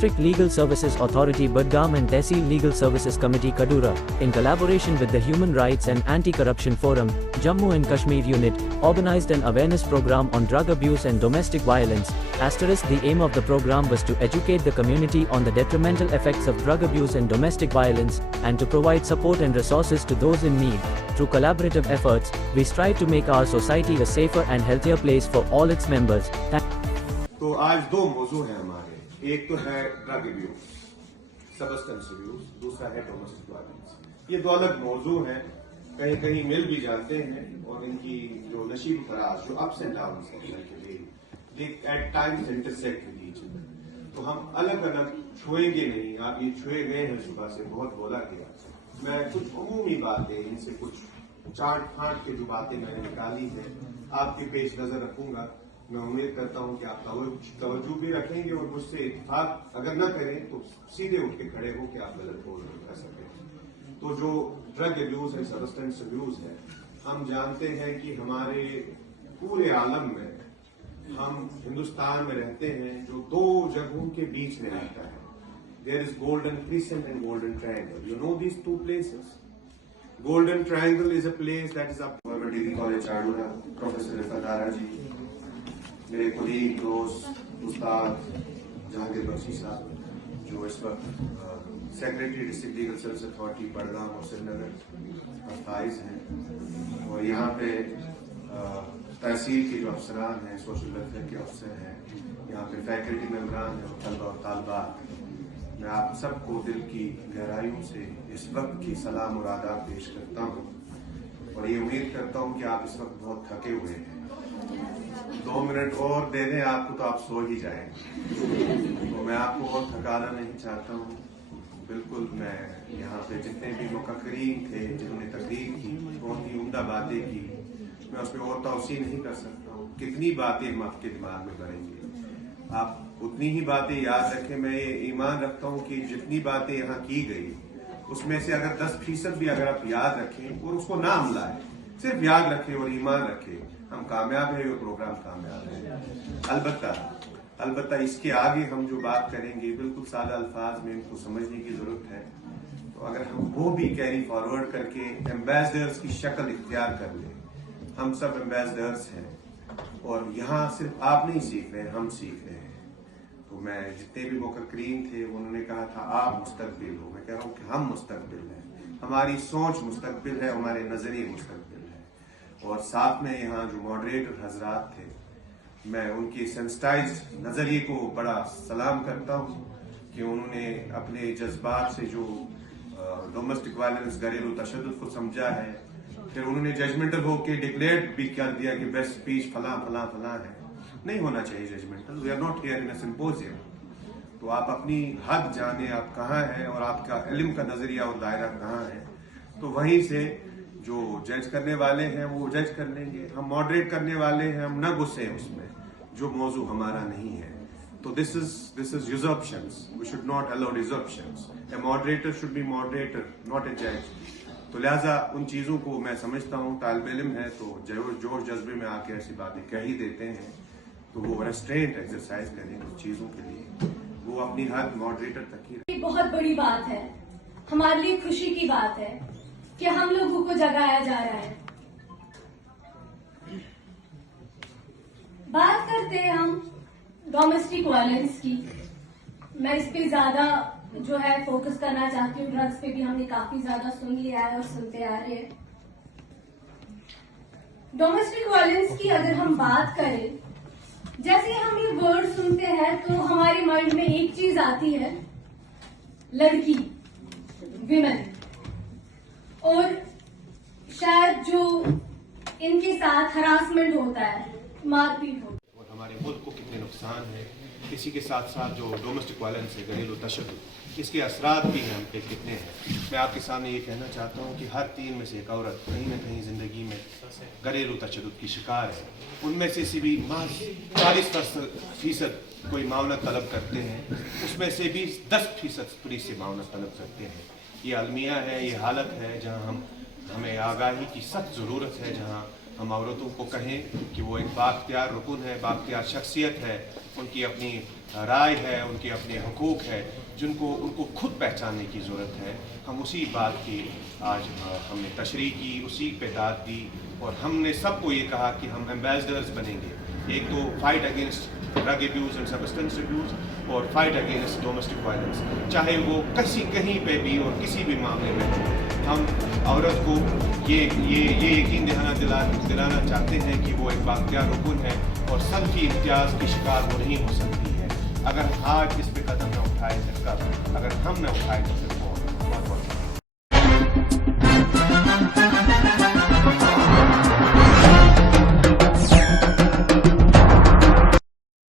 District Legal Services Authority Budgam and Tehsil Legal Services Committee Kadura, in collaboration with the Human Rights and Anti-Corruption Forum, Jammu and Kashmir Unit, organized an awareness program on drug abuse and domestic violence. The aim of the program was to educate the community on the detrimental effects of drug abuse and domestic violence, and to provide support and resources to those in need. Through collaborative efforts, we strive to make our society a safer and healthier place for all its members. तो आज दो मौजू हैं हमारे, एक तो है drug abuse, substance abuse, दूसरा है डोमेस्टिक वायलेंस। ये दो अलग मौजू हैं, कहीं कहीं मिल भी जाते हैं और इनकी जो नशीब फराज, जो अप्स एंड डाउन्स हैं, they at times intersect with each other. तो हम अलग अलग छुएंगे नहीं, आप ये छुए गए हैं, सुबह से बहुत बोला गया। मैं कुछ अमूमी बातें, इनसे कुछ चाट फाट के जो बातें मैंने निकाली हैं, आपके पेश नजर रखूंगा। मैं उम्मीद करता हूं कि आप तवज्जो भी रखेंगे और मुझसे इत्तेफाक अगर न करें तो सीधे उठ के खड़े हो कि आप गलत बोल कर सकें। तो जो ड्रग अब्यूज है, सबस्टेंस अब्यूज है, हम जानते हैं कि हमारे पूरे आलम में, हम हिंदुस्तान में रहते हैं जो दो जगहों के बीच में रहता है। There is golden crescent and golden triangle. You know these two places. Golden triangle is a place that is up degree college Chadoora, professor Rifat Ara ji, मेरे कुलीग, दोस्त, उस्ताद जहांगीर बख्शी साहब, जो इस वक्त secretary district legal service authority Budgam और श्रीनगर फाइज हैं, और यहाँ पे तहसील के जो अफसरान हैं, सोशल वेलफेयर के अफसर हैं, यहाँ पे फैकल्टी मेंबरान हैं, तलबा और तालबात। मैं आप सबको दिल की गहराइयों से इस वक्त की सलाम और आदाब पेश करता हूँ, और ये उम्मीद करता हूँ कि आप इस वक्त बहुत थके हुए हैं। 2 मिनट और दे दें आपको तो आप सो ही जाएंगे, तो मैं आपको बहुत थकाना नहीं चाहता हूँ। बिल्कुल, मैं यहाँ पे जितने भी मुकर्रीन थे जिन्होंने तकरीर की, बहुत ही उम्दा बातें की, मैं उसमें और तौसी नहीं कर सकता हूँ। कितनी बातें हम आपके दिमाग में भरेंगे, आप उतनी ही बातें याद रखें। मैं ये ईमान रखता हूँ कि जितनी बातें यहाँ की गई, उसमें से अगर 10% भी अगर आप याद रखें और उसको ना अमलाएं, सिर्फ याद रखें और ईमान रखें, हम कामयाब है, ये प्रोग्राम कामयाब है। अलबत्ता इसके आगे हम जो बात करेंगे, बिल्कुल सादा अल्फाज में इनको समझने की जरूरत है। तो अगर हम वो भी कैरी फॉरवर्ड करके एम्बेसडर्स की शक्ल इख्तियार कर लें, हम सब एम्बेसडर्स हैं, और यहाँ सिर्फ आप नहीं सीख रहे, हम सीख रहे हैं। तो मैं जितने भी मुकर्रीन थे, उन्होंने कहा था आप मुस्तकबिल हो, मैं कह रहा हूँ कि हम मुस्तकबिल हैं। हमारी सोच मुस्तकबिल है, हमारे नजरिए मुस्तकबिल है। और साथ में यहाँ जो मॉडरेटर हजरात थे, मैं उनके सेंसिटाइज नजरिए को बड़ा सलाम करता हूँ कि उन्होंने अपने जज्बात से जो डोमेस्टिक वायलेंस, घरेलू तशद्दुद को समझा है, फिर उन्होंने जजमेंटल होकर डिक्लेयर भी कर दिया कि बेस्ट स्पीच फलां फलां फलां है। नहीं होना चाहिए judgmental. We are not here in a symposium. तो आप अपनी हद जाने, आप कहाँ हैं और आपका इल्म का नजरिया और दायरा कहाँ है, तो वहीं से जो जज करने वाले हैं वो जज कर लेंगे। हम मॉडरेट करने वाले हैं, हम न गुस्से उसमें जो मौजू हमारा नहीं है। तो this is usurpations. We should not allow usurpations. A moderator should be moderator, not a जज। तो लिहाजा उन चीजों को मैं समझता हूँ, तालिब इल्म है तो जोश जज्बे में आके ऐसी बातें कह ही देते हैं, तो वो रेस्ट्रेंट एक्सरसाइज करें उन चीजों के लिए, वो अपनी हद मॉडरेटर तक ही। बहुत बड़ी बात है, हमारे लिए खुशी की बात है कि हम लोगों को जगाया जा रहा है। बात करते हैं हम डोमेस्टिक वायलेंस की। मैं इस पे ज्यादा जो है फोकस करना चाहती हूँ। ड्रग्स पे भी हमने काफी ज्यादा सुन लिया है और सुनते आ रहे हैं। डोमेस्टिक वायलेंस की अगर हम बात करें, जैसे हम ये वर्ड सुनते हैं तो हमारे माइंड में एक चीज आती है, लड़की, विमेन, और शायद जो इनके साथ हरासमेंट होता है, मारपीट होती है। और हमारे मुल्क को कितने नुकसान है, इसी के साथ साथ जो डोमेस्टिक वायलेंस है, घरेलू तशद्दुद, इसके असरात भी हैं हम पे कितने हैं। मैं आपके सामने ये कहना चाहता हूँ कि हर 3 में से एक औरत कहीं न कहीं जिंदगी में घरेलू तशद्दुद की शिकार है। उनमें से भी 40% कोई मावनत तलब करते हैं, उसमें से भी 10% पुलिस से मावनत तलब करते हैं। ये अलमिया है, ये हालत है जहाँ हमें आगाही की सख्त ज़रूरत है, जहाँ हम औरतों को कहें कि वो एक बाख्तियार रुकन है, बाख्तियार शख्सियत है, उनकी अपनी राय है, उनके अपने हुकूक है, जिनको उनको खुद पहचानने की ज़रूरत है। हम उसी बात की आज हमने तशरीह की, उसी पे दाद दी और हमने सबको ये कहा कि हम एम्बेसडर्स बनेंगे। एक तो fight against drug abuse and substance abuse और फाइट अगेंस्ट डोमेस्टिक वायलेंस, चाहे वो कहीं पे भी और किसी भी मामले में हो। हम औरत को ये यकीन दिलाना चाहते हैं कि वो एक बाख्तियार रुकन है और सब की इम्तियाज़ की शिकार वो नहीं हो सकती है। अगर आज इस पे कदम न उठाए तो कब, अगर हम न उठाए तो फिर कौन। बहुत बहुत